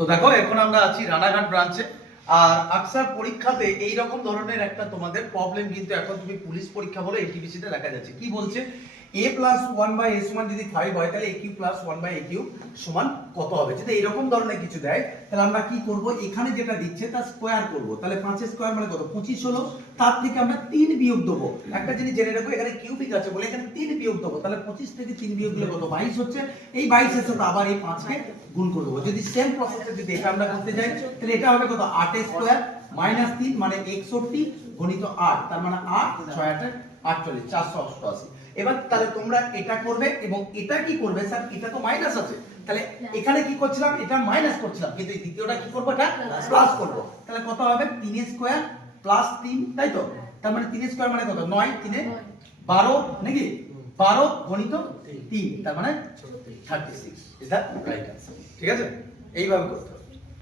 তো দেখো এখন আমরা আছি রানাঘাট ব্রাঞ্চে। আর আকসার পরীক্ষাতে এই রকম ধরনের একটা তোমাদের প্রবলেম কিন্তু এখন তুমি পুলিশ পরীক্ষা বলো এটিপিসিতে দেখা যাচ্ছে। কি বলছে, a প্লাস 1/a সমান যদি 5 হয় তাহলে a cube plus 1/a cube সমান কত হবে। যদি এরকম ধরনের কিছু দেয় তাহলে আমরা কি করব, এখানে যেটা দিচ্ছে তার স্কয়ার করব। তাহলে 5 এর স্কয়ার মানে কত, 25 হলো। তার থেকে আমরা 3 বিয়োগ দেবো। একটা জিনিস জেনে রাখো, এখানে কিউবিক আছে বলে এখানে 3 বিয়োগ দেবো। তাহলে 25 থেকে 3 বিয়োগ দিলে কত, 22 হচ্ছে। এই 22 এর সাথে আবার এই 5 কে গুণ করে দেবো। যদি সেম প্রসেসে যদি এটা আমরা করতে যাই তাহলে এটা হবে কত, 8 এর স্কয়ার মাইনাস 3 মানে 61 গণিত 8, তার মানে 8 6 8 48 488। এবার তাহলে তোমরা এটা করবে এবং এটা কি করবে, স্যার এটা তো মাইনাস আছে, তাহলে এখানে কি করছিলাম, এটা মাইনাস করছিলাম, কিন্তু এই দ্বিতীয়টা কি করব, এটা প্লাস করব। তাহলে কত হবে, 3 এর স্কয়ার প্লাস 3, তাই তো। তার মানে 3 এর স্কয়ার মানে কত, 9 3 এ 12 নাকি, 12 গণিত 3, তার মানে 36। Is that right answer. ঠিক আছে, এইভাবে করতে হবে।